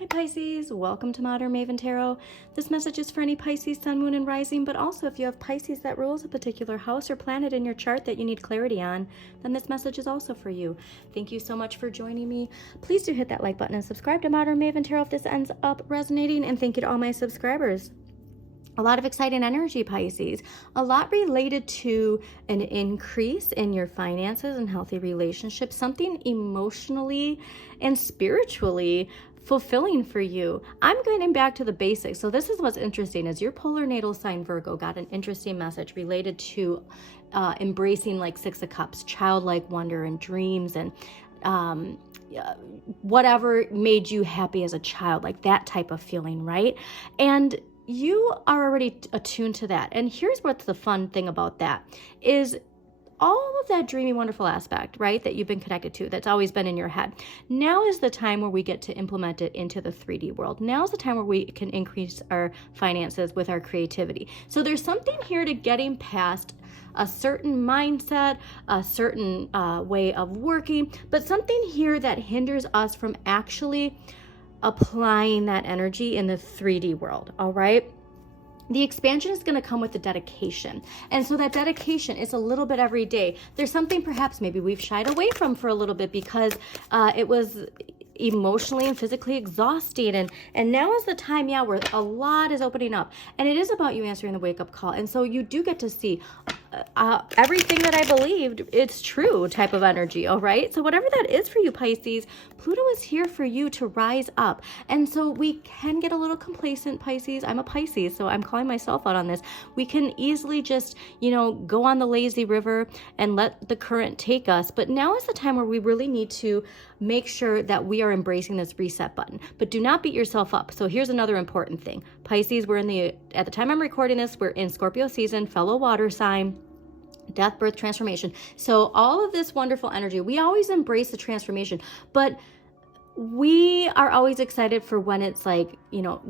Hi Pisces, welcome to Modern Maven Tarot. This message is for any Pisces, Sun, Moon, and Rising, but also if you have Pisces that rules a particular house or planet in your chart that you need clarity on, then this message is also for you. Thank you so much for joining me. Please do hit that like button and subscribe to Modern Maven Tarot if this ends up resonating, and thank you to all my subscribers. A lot of exciting energy, Pisces. A lot related to an increase in your finances and healthy relationships, something emotionally and spiritually fulfilling for you. I'm getting back to the basics. So this is what's interesting is your polar natal sign Virgo got an interesting message related to embracing like Six of Cups, childlike wonder and dreams and whatever made you happy as a child, like that type of feeling, right? And you are already attuned to that. And here's what's the fun thing about that is all of that dreamy, wonderful aspect, right, that you've been connected to, that's always been in your head. Now is the time where we get to implement it into the 3D world. Now is the time where we can increase our finances with our creativity. So there's something here to getting past a certain mindset, a certain way of working, but something here that hinders us from actually applying that energy in the 3D world, all right? The expansion is going to come with the dedication. And so that dedication is a little bit every day. There's something perhaps maybe we've shied away from for a little bit because it was emotionally and physically exhausting. And now is the time, where a lot is opening up. And it is about you answering the wake-up call. And so you do get to see everything that I believed, it's true type of energy, all right? So whatever that is for you, Pisces, Pluto is here for you to rise up. And so we can get a little complacent, Pisces. I'm a Pisces, so I'm calling myself out on this. We can easily just, go on the lazy river and let the current take us. But now is the time where we really need to make sure that we are embracing this reset button. But do not beat yourself up. So here's another important thing. Pisces, at the time I'm recording this, we're in Scorpio season, fellow water sign, death, birth, transformation. So all of this wonderful energy, we always embrace the transformation, but we are always excited for when it's like,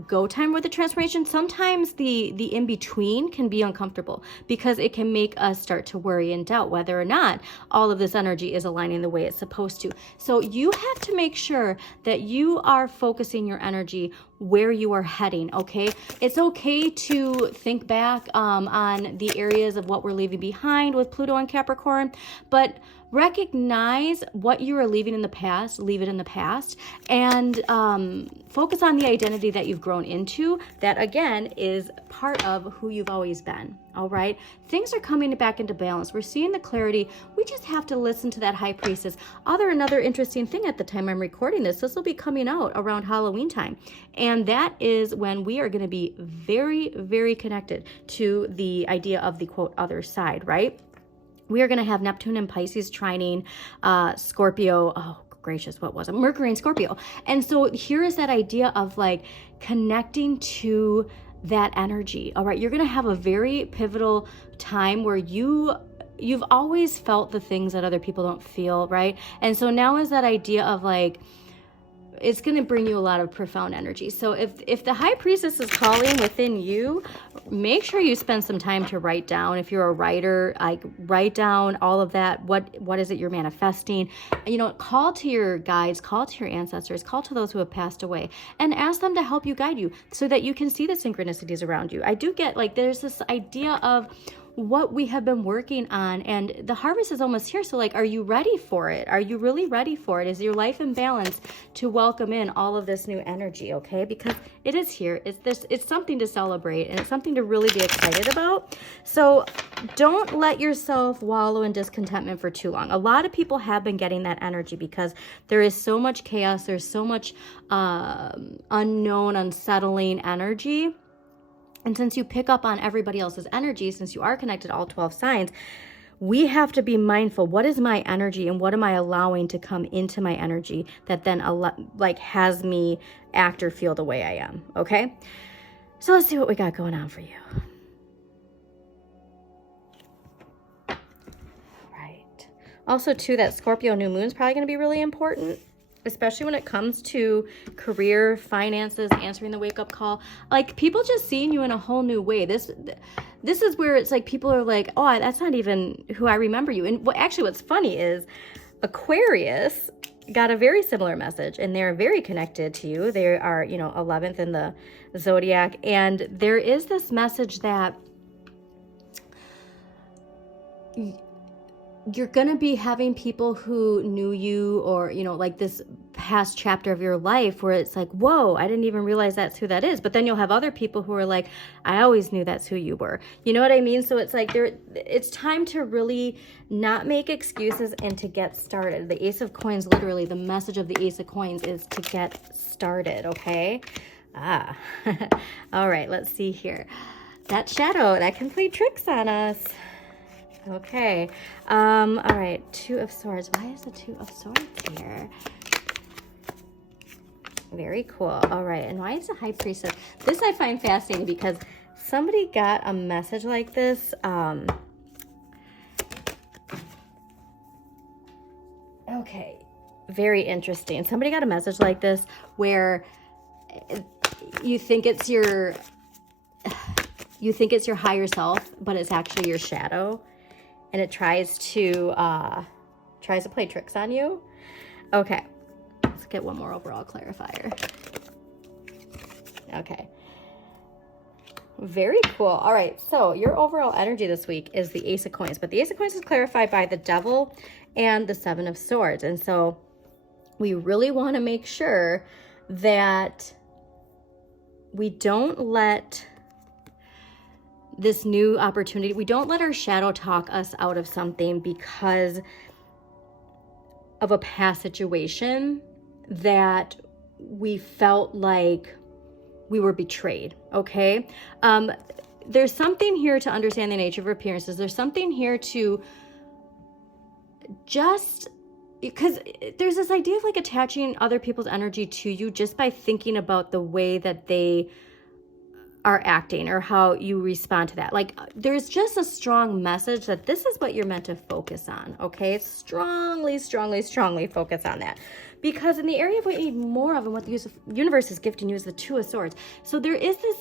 go time with the transformation. Sometimes the in-between can be uncomfortable because it can make us start to worry and doubt whether or not all of this energy is aligning the way it's supposed to. So you have to make sure that you are focusing your energy where you are heading, okay? It's okay to think back on the areas of what we're leaving behind with Pluto and Capricorn, but recognize what you are leaving in the past, leave it in the past, and focus on the identity that you've grown into. That, again, is part of who you've always been, all right? Things are coming back into balance. We're seeing the clarity. We just have to listen to that high priestess. Another interesting thing at the time I'm recording this will be coming out around Halloween time. And that is when we are going to be very, very connected to the idea of the, quote, other side, right? We are going to have Neptune and Pisces trining Scorpio. Oh, gracious, what was it? Mercury and Scorpio. And so here is that idea of like connecting to that energy. All right, you're going to have a very pivotal time where you've always felt the things that other people don't feel, right? And so now is that idea of like, it's going to bring you a lot of profound energy. So if the high priestess is calling within you, make sure you spend some time to write down. If you're a writer, like write down all of that. What is it you're manifesting? Call to your guides, call to your ancestors, call to those who have passed away, and ask them to help you guide you so that you can see the synchronicities around you. I do get there's this idea of what we have been working on, and the harvest is almost here. So are you ready for it? Are you really ready for it? Is your life in balance to welcome in all of this new energy? Okay, because it is here. It's something to celebrate, and it's something to really be excited about. So don't let yourself wallow in discontentment for too long. A lot of people have been getting that energy because there is so much chaos. There's so much unknown, unsettling energy. And since you pick up on everybody else's energy, since you are connected to all 12 signs, we have to be mindful. What is my energy and what am I allowing to come into my energy that then has me act or feel the way I am, okay? So let's see what we got going on for you. Right. Also, too, that Scorpio new moon is probably going to be really important, especially when it comes to career, finances, answering the wake-up call. People just seeing you in a whole new way. This is where it's people are like, oh, that's not even who I remember you. And actually what's funny is Aquarius got a very similar message, and they're very connected to you. They are, 11th in the zodiac, and there is this message that you're going to be having people who knew you, or, like this past chapter of your life where it's like, whoa, I didn't even realize that's who that is. But then you'll have other people who are like, I always knew that's who you were. You know what I mean? So it's like it's time to really not make excuses and to get started. The Ace of Coins, literally the message of the Ace of Coins is to get started. Okay. All right, let's see here. That shadow, that can play tricks on us. Okay. All right. Two of Swords. Why is the Two of Swords here? Very cool. All right. And why is the High Priestess? This I find fascinating because somebody got a message like this. Okay. Very interesting. Somebody got a message like this where you think it's your higher self, but it's actually your shadow. And it tries to play tricks on you. Okay, let's get one more overall clarifier. Okay, very cool. All right, so your overall energy this week is the Ace of Coins, but the Ace of Coins is clarified by the Devil and the Seven of Swords, and so we really want to make sure that we don't let this new opportunity, we don't let our shadow talk us out of something because of a past situation that we felt like we were betrayed, okay? There's something here to understand the nature of appearances. There's something here to just, because there's this idea of like attaching other people's energy to you just by thinking about the way that they are acting or how you respond to that. Like there's just a strong message that this is what you're meant to focus on, okay? Strongly, strongly, strongly focus on that. Because in the area of what you need more of and what the universe is gifting you is the Two of Swords. So there is this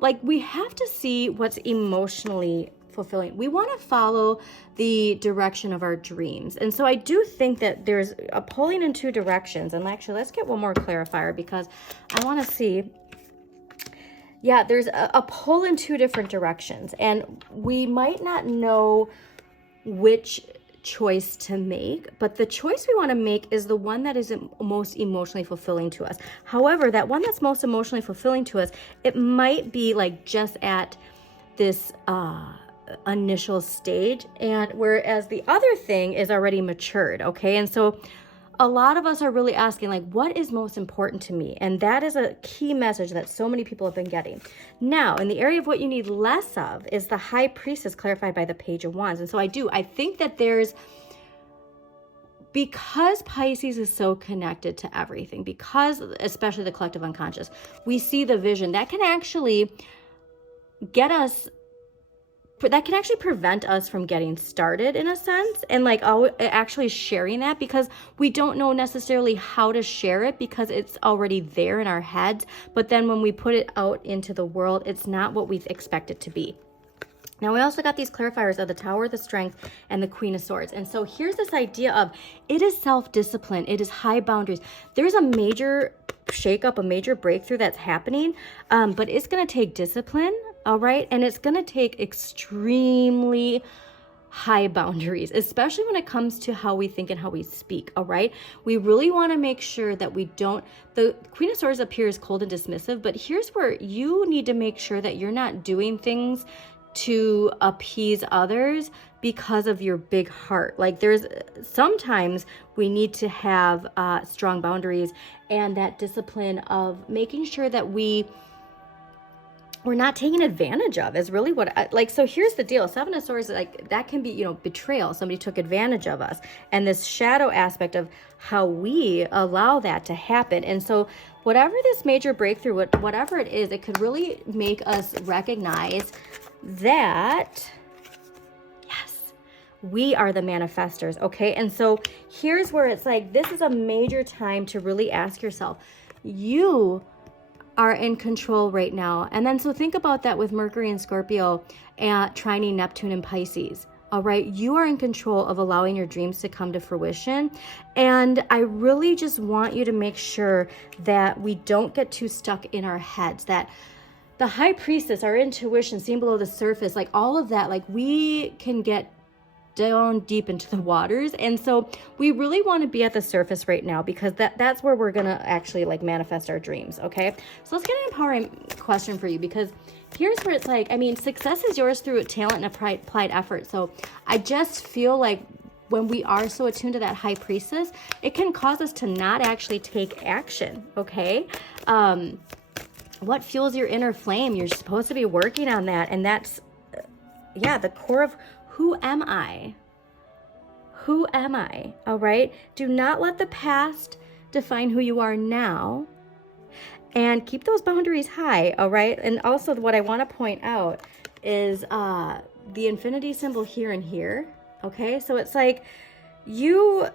like we have to see what's emotionally fulfilling. We want to follow the direction of our dreams. And so I do think that there's a pulling in two directions. And actually, let's get one more clarifier because I want to see. Yeah, there's a pull in two different directions, and we might not know which choice to make, but the choice we want to make is the one that is most emotionally fulfilling to us. However, that one that's most emotionally fulfilling to us, it might be like just at this initial stage, and whereas the other thing is already matured, okay? And so a lot of us are really asking, like, what is most important to me? And that is a key message that so many people have been getting. Now, in the area of what you need less of is the High Priestess clarified by the Page of Wands. And so I think that because Pisces is so connected to everything, because especially the collective unconscious, we see the vision that can actually prevent us from getting started in a sense, and like actually sharing that, because we don't know necessarily how to share it because it's already there in our heads. But then when we put it out into the world, it's not what we expect it to be. Now, we also got these clarifiers of the Tower of the Strength and the Queen of Swords. And so here's this idea of it is self-discipline. It is high boundaries. There's a major shakeup, a major breakthrough that's happening, but it's going to take discipline, all right? And it's going to take extremely high boundaries, especially when it comes to how we think and how we speak, all right? We really want to make sure that we don't, the Queen of Swords appears cold and dismissive, but here's where you need to make sure that you're not doing things to appease others because of your big heart. Like sometimes we need to have strong boundaries and that discipline of making sure that we're not taken advantage of is really what so here's the deal. Seven of Swords, like that can be, betrayal. Somebody took advantage of us, and this shadow aspect of how we allow that to happen. And so whatever this major breakthrough, whatever it is, it could really make us recognize that, yes, we are the manifestors, okay? And so here's where it's like, this is a major time to really ask yourself, you are in control right now. And then so think about that with Mercury and Scorpio and trining Neptune and Pisces. All right, you are in control of allowing your dreams to come to fruition. And I really just want you to make sure that we don't get too stuck in our heads, that the high priestess, our intuition, seen below the surface, like all of that, like we can get down deep into the waters. And so we really want to be at the surface right now, because that's where we're going to actually like manifest our dreams. Okay. So let's get an empowering question for you, because here's where it's like, I mean, success is yours through talent and applied effort. So I just feel like when we are so attuned to that high priestess, it can cause us to not actually take action. Okay. What fuels your inner flame? You're supposed to be working on that. And that's, yeah, the core of who am I? Who am I? All right. Do not let the past define who you are now, and keep those boundaries high. All right. And also what I want to point out is the infinity symbol here and here. Okay. So it's like you've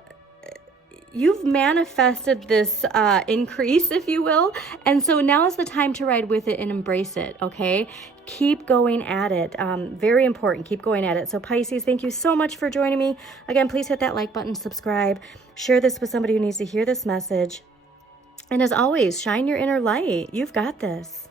manifested this increase, if you will. And so now is the time to ride with it and embrace it, okay? Keep going at it. Very important. Keep going at it. So Pisces, thank you so much for joining me. Again, please hit that like button, subscribe, share this with somebody who needs to hear this message. And as always, shine your inner light. You've got this.